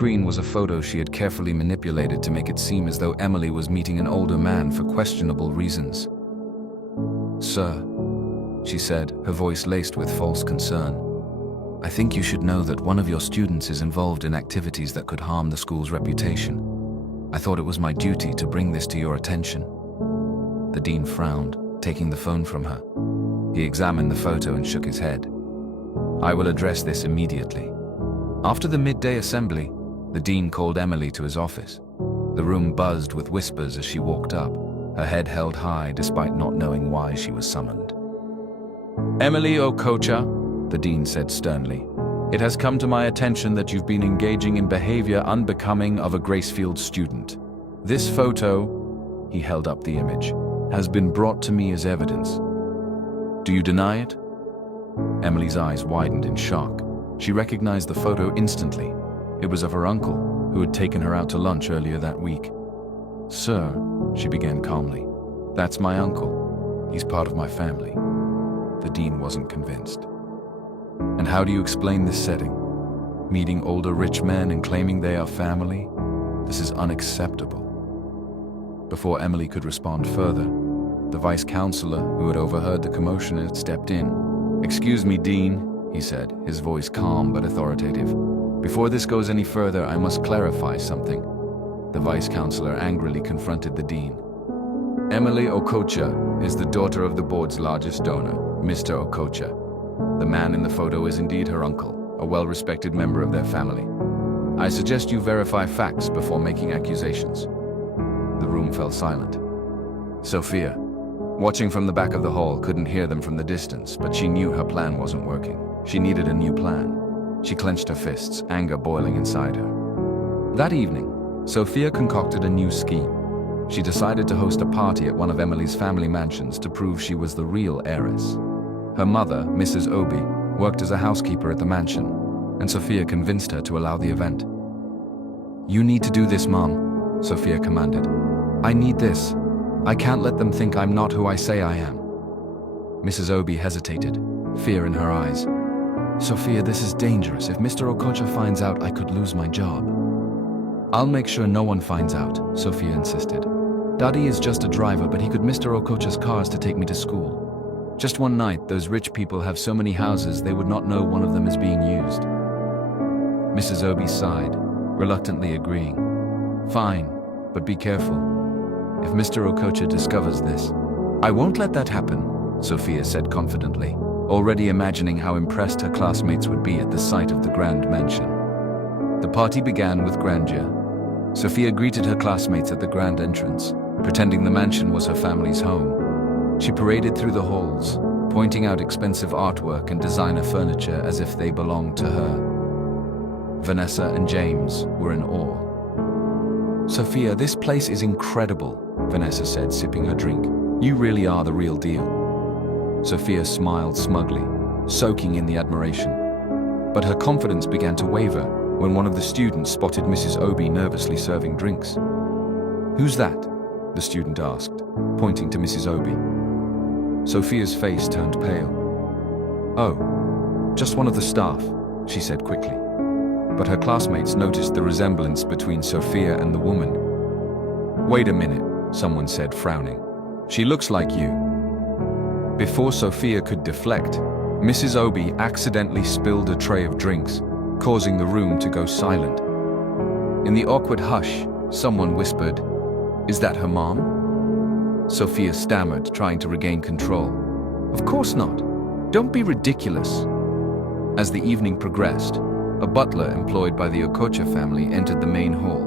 screen was a photo she had carefully manipulated to make it seem as though Emily was meeting an older man for questionable reasons. "Sir," she said, her voice laced with false concern, "I think you should know that one of your students is involved in activities that could harm the school's reputation. I thought it was my duty to bring this to your attention." The dean frowned, taking the phone from her. He examined the photo and shook his head. "I will address this immediately." After the midday assembly, the dean called Emily to his office. The room buzzed with whispers as she walked up, her head held high despite not knowing why she was summoned. "Emily Okocha," the dean said sternly, "it has come to my attention that you've been engaging in behavior unbecoming of a Gracefield student. This photo," he held up the image, "has been brought to me as evidence. Do you deny it?" Emily's eyes widened in shock. She recognized the photo instantly. It was of her uncle, who had taken her out to lunch earlier that week. "Sir," she began calmly, "that's my uncle. He's part of my family." The dean wasn't convinced. "And how do you explain this setting? Meeting older rich men and claiming they are family? This is unacceptable." Before Emily could respond further, the vice chancellor, who had overheard the commotion, had stepped in. "Excuse me, Dean," he said, his voice calm but authoritative. "Before this goes any further, I must clarify something." The vice chancellor angrily confronted the dean. "Emily Okocha is the daughter of the board's largest donor, Mr. Okocha. The man in the photo is indeed her uncle, a well-respected member of their family. I suggest you verify facts before making accusations." The room fell silent. Sophia, watching from the back of the hall, couldn't hear them from the distance, but she knew her plan wasn't working. She needed a new plan. She clenched her fists, anger boiling inside her. That evening, Sophia concocted a new scheme. She decided to host a party at one of Emily's family mansions to prove she was the real heiress. Her mother, Mrs. Obi, worked as a housekeeper at the mansion, and Sophia convinced her to allow the event. "You need to do this, Mom," Sophia commanded. "I need this. I can't let them think I'm not who I say I am." Mrs. Obi hesitated, fear in her eyes. "Sophia, this is dangerous. If Mr. Okocha finds out, I could lose my job." "I'll make sure no one finds out," Sophia insisted. "Daddy is just a driver, but he could Mr. Okocha's cars to take me to school. Just one night, those rich people have so many houses they would not know one of them is being used." Mrs. Obi sighed, reluctantly agreeing. "Fine, but be careful. If Mr. Okocha discovers this." "I won't let that happen," Sophia said confidently, already imagining how impressed her classmates would be at the sight of the grand mansion. The party began with grandeur. Sophia greeted her classmates at the grand entrance, pretending the mansion was her family's home. She paraded through the halls, pointing out expensive artwork and designer furniture as if they belonged to her. Vanessa and James were in awe. "Sophia, this place is incredible," Vanessa said, sipping her drink. "You really are the real deal." Sophia smiled smugly, soaking in the admiration. But her confidence began to waver when one of the students spotted Mrs. Obi nervously serving drinks. "Who's that?" the student asked, pointing to Mrs. Obi. Sophia's face turned pale. "Oh, just one of the staff," she said quickly. But her classmates noticed the resemblance between Sophia and the woman. "Wait a minute," someone said, frowning. "She looks like you." Before Sophia could deflect, Mrs. Obi accidentally spilled a tray of drinks, causing the room to go silent. In the awkward hush, someone whispered, "Is that her mom?" Sophia stammered, trying to regain control. "Of course not. Don't be ridiculous." As the evening progressed, a butler employed by the Okocha family entered the main hall,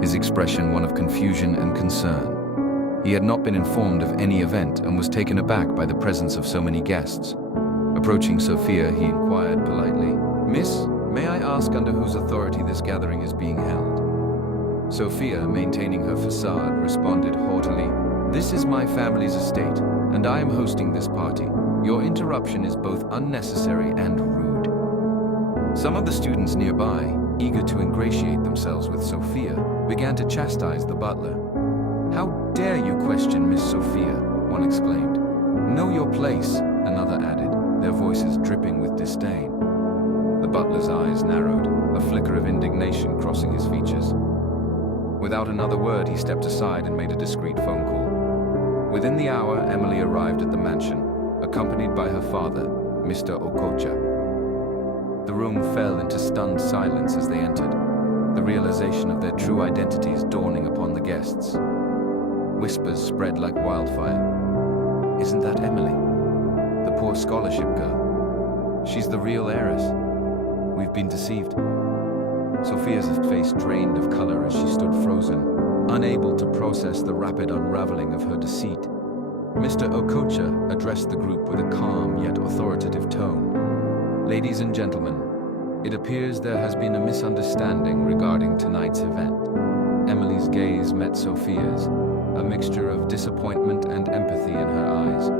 his expression one of confusion and concern. He had not been informed of any event and was taken aback by the presence of so many guests. Approaching Sophia, he inquired politely, "Miss, may I ask under whose authority this gathering is being held?" Sophia, maintaining her facade, responded haughtily, "This is my family's estate, and I am hosting this party. Your interruption is both unnecessary and rude." Some of the students nearby, eager to ingratiate themselves with Sophia, began to chastise the butler. "How dare you question Miss Sophia?" one exclaimed. "Know your place," another added, their voices dripping with disdain. The butler's eyes narrowed, a flicker of indignation crossing his features. Without another word, he stepped aside and made a discreet phone call. Within the hour, Emily arrived at the mansion, accompanied by her father, Mr. Okocha. The room fell into stunned silence as they entered, the realization of their true identities dawning upon the guests. Whispers spread like wildfire. Isn't that Emily? The poor scholarship girl. She's the real heiress. We've been deceived. Sophia's face drained of color as she stood frozen, unable to process the rapid unraveling of her deceit. Mr. Okocha addressed the group with a calm yet authoritative tone. Ladies and gentlemen, it appears there has been a misunderstanding regarding tonight's event. Emily's gaze met Sophia's, a mixture of disappointment and empathy in her eyes.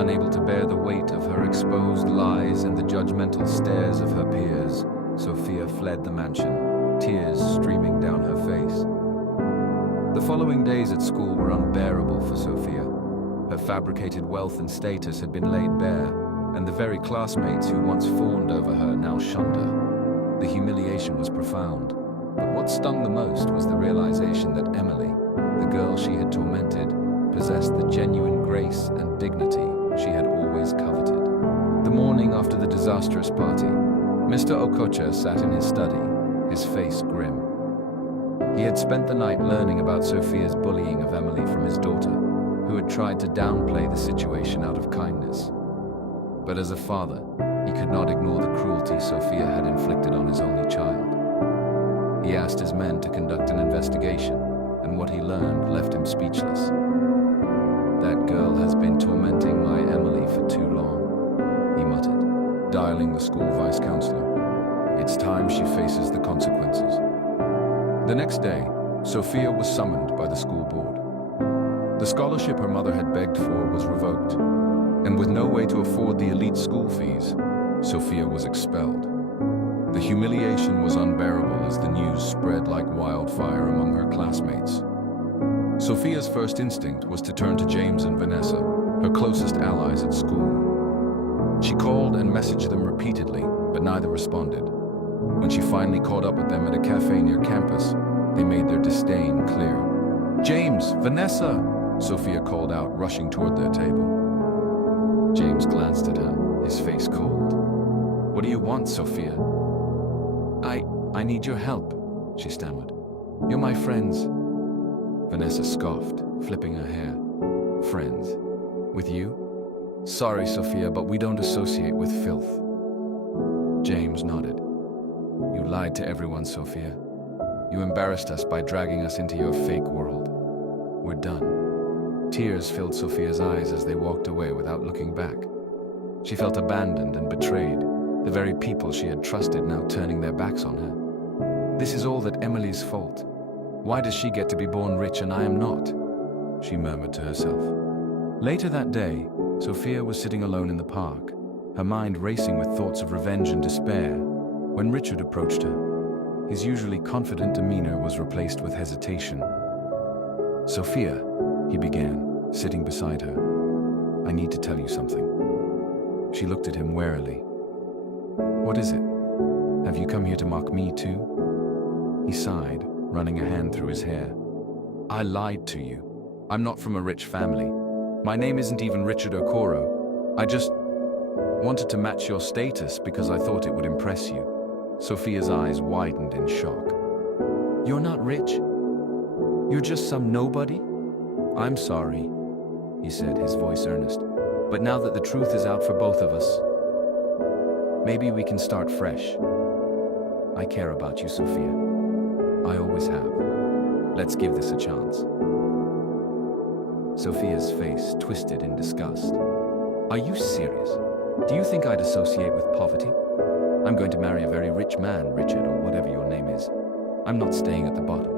Unable to bear the weight of her exposed lies and the judgmental stares of her peers, Sophia fled the mansion, tears streaming down her face. The following days at school were unbearable for Sophia. Her fabricated wealth and status had been laid bare, and the very classmates who once fawned over her now shunned her. The humiliation was profound, but what stung the most was the realization that Emily, the girl she had tormented, possessed the genuine grace and dignity she had always coveted. The morning after the disastrous party, Mr. Okocha sat in his study, his face grim. He had spent the night learning about Sophia's bullying of Emily from his daughter, who had tried to downplay the situation out of kindness. But as a father, he could not ignore the cruelty Sophia had inflicted on his only child. He asked his men to conduct an investigation, and what he learned left him speechless. That girl has been tormenting my Emily for too long, he muttered, dialing the school vice counselor. It's time she faces the consequences. The next day, Sophia was summoned by the school board. The scholarship her mother had begged for was revoked, and with no way to afford the elite school fees, Sophia was expelled. The humiliation was unbearable as the news spread like wildfire among her classmates. Sophia's first instinct was to turn to James and Vanessa, her closest allies at school. She called and messaged them repeatedly, but neither responded. When she finally caught up with them at a cafe near campus, they made their disdain clear. "James! Vanessa!" Sophia called out, rushing toward their table. James glanced at her, his face cold. "What do you want, Sophia?" I need your help," she stammered. "You're my friends." Vanessa scoffed, flipping her hair. "Friends? With you? Sorry, Sophia, but we don't associate with filth." James nodded. "You lied to everyone, Sophia. You embarrassed us by dragging us into your fake world. We're done." Tears filled Sophia's eyes as they walked away without looking back. She felt abandoned and betrayed, the very people she had trusted now turning their backs on her. "This is all that Emily's fault. Why does she get to be born rich and I am not?" she murmured to herself. Later that day, Sophia was sitting alone in the park, her mind racing with thoughts of revenge and despair, when Richard approached her. His usually confident demeanor was replaced with hesitation. "Sophia," he began, sitting beside her, "I need to tell you something." She looked at him warily. "What is it? Have you come here to mock me too?" He sighed, running a hand through his hair. "I lied to you. I'm not from a rich family. My name isn't even Richard Okoro. I just wanted to match your status because I thought it would impress you." Sophia's eyes widened in shock. "You're not rich? You're just some nobody?" "I'm sorry," he said, his voice earnest. "But now that the truth is out for both of us, maybe we can start fresh. I care about you, Sophia. I always have. Let's give this a chance." Sophia's face twisted in disgust. "Are you serious? Do you think I'd associate with poverty? I'm going to marry a very rich man, Richard, or whatever your name is. I'm not staying at the bottom."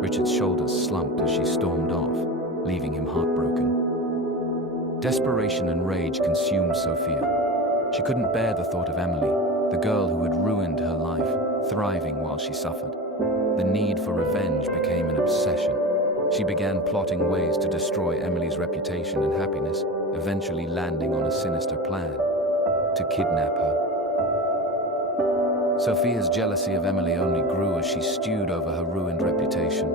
Richard's shoulders slumped as she stormed off, leaving him heartbroken. Desperation and rage consumed Sophia. She couldn't bear the thought of Emily, the girl who had ruined her life, thriving while she suffered. The need for revenge became an obsession. She began plotting ways to destroy Emily's reputation and happiness, eventually landing on a sinister plan: to kidnap her, Sophia's jealousy of Emily only grew as she stewed over her ruined reputation.